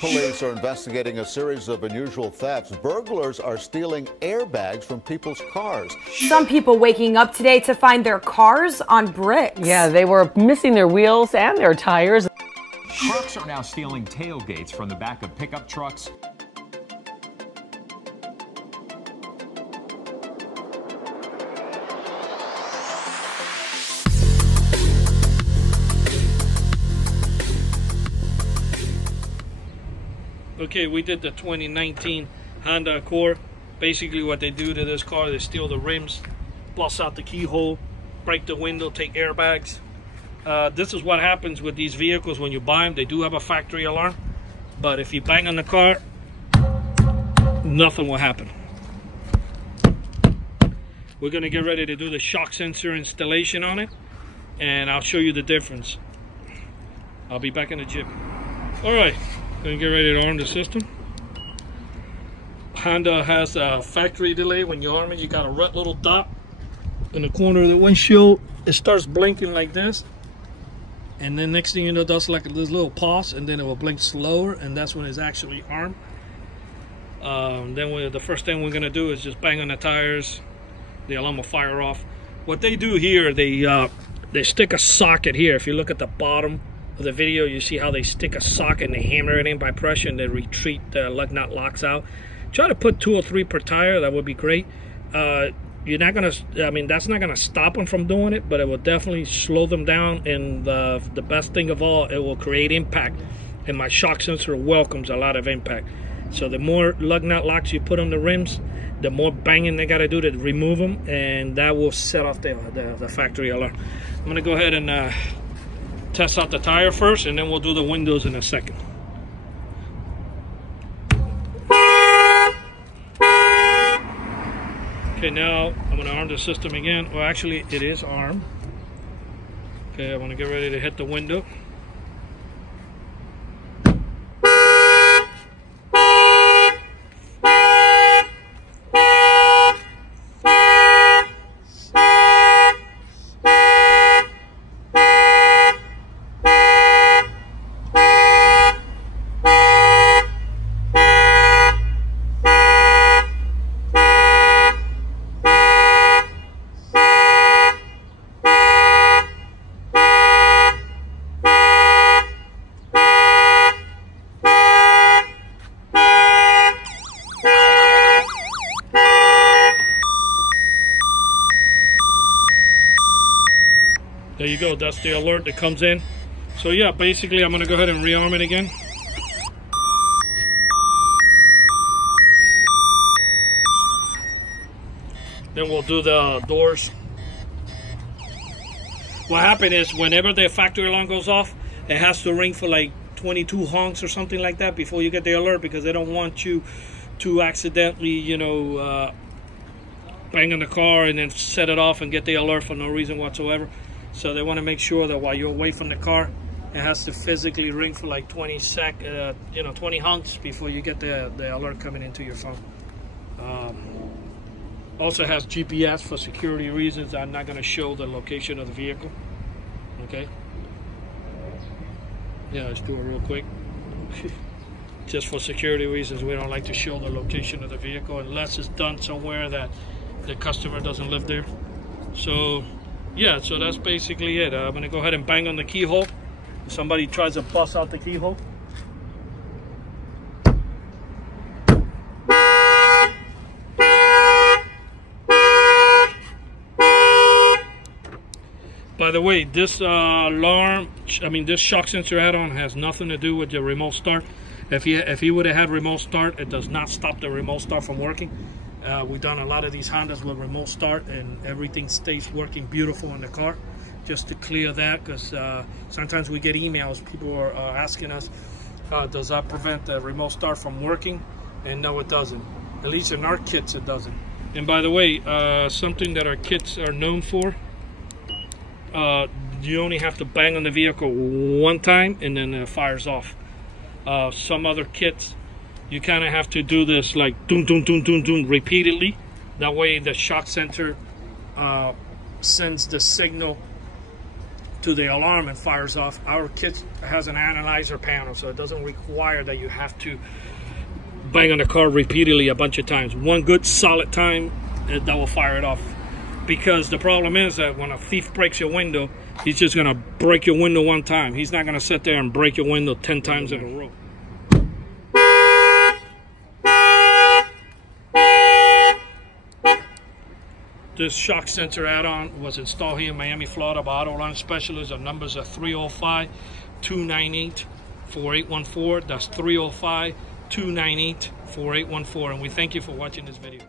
Police are investigating a series of unusual thefts. Burglars are stealing airbags from people's cars. Some people waking up today to find their cars on bricks. Yeah, they were missing their wheels and their tires. Trucks are now stealing tailgates from the back of pickup trucks. Okay, we did the 2019 Honda Accord. Basically what they do to this car, they steal the rims, bust out the keyhole, break the window, take airbags. This is what happens with these vehicles when you buy them. They do have a factory alarm, but if you bang on the car, nothing will happen. We're gonna get ready to do the shock sensor installation on it, and I'll show you the difference. I'll be back in the gym. All right. Gonna get ready to arm the system. Honda has a factory delay. When you arm it, you got a red little dot in the corner of the windshield. It starts blinking like this, and then next thing you know, it does like this little pause, and then it will blink slower, and that's when it's actually armed. The first thing we're gonna do is just bang on the tires. The alarm will fire off. What they do here, they stick a socket here. If you look at the bottom of the video, you see how they stick a socket and they hammer it in by pressure, and they retreat the lug nut locks out. Try to put 2 or 3 per tire. That would be great. You're not gonna, I mean, that's not gonna stop them from doing it, but it will definitely slow them down. And the best thing of all, it will create impact, and my shock sensor welcomes a lot of impact. So the more lug nut locks you put on the rims, the more banging they got to do to remove them, and that will set off the factory alarm. I'm gonna go ahead and test out the tire first, and then we'll do the windows in a second. Okay, now I'm going to arm the system again. Well, actually, it is armed. Okay, I'm going to get ready to hit the window. There you go, that's the alert that comes in. So yeah, basically I'm gonna go ahead and rearm it again. Then we'll do the doors. What happened is, whenever the factory alarm goes off, it has to ring for like 22 honks or something like that before you get the alert, because they don't want you to accidentally, you know, bang on the car and then set it off and get the alert for no reason whatsoever. So they want to make sure that while you're away from the car, it has to physically ring for like 20 honks before you get the alert coming into your phone. Also has GPS for security reasons. I'm not going to show the location of the vehicle. Okay. Yeah, let's do it real quick. Just for security reasons, we don't like to show the location of the vehicle unless it's done somewhere that the customer doesn't live there. So yeah, so that's basically it. I'm gonna go ahead and bang on the keyhole. If somebody tries to bust out the keyhole. By the way, this this shock sensor add-on has nothing to do with the remote start. If he would have had remote start, it does not stop the remote start from working. We've done a lot of these Hondas with remote start, and everything stays working beautiful in the car. Just to clear that, because sometimes we get emails, people are asking us, does that prevent the remote start from working? And no, it doesn't. At least in our kits, it doesn't. And by the way, something that our kits are known for, you only have to bang on the vehicle one time and then it fires off. Some other kits, you kind of have to do this like doom, doom, doom, doom, doom repeatedly. That way the shock sensor sends the signal to the alarm and fires off. Our kit has an analyzer panel, so it doesn't require that you have to bang on the car repeatedly a bunch of times. One good solid time, that will fire it off. Because the problem is that when a thief breaks your window, he's just gonna break your window one time. He's not gonna sit there and break your window 10 times in a row. This shock sensor add-on was installed here in Miami, Florida by Auto Launch Specialists. Our numbers are 305-298-4814. That's 305-298-4814. And we thank you for watching this video.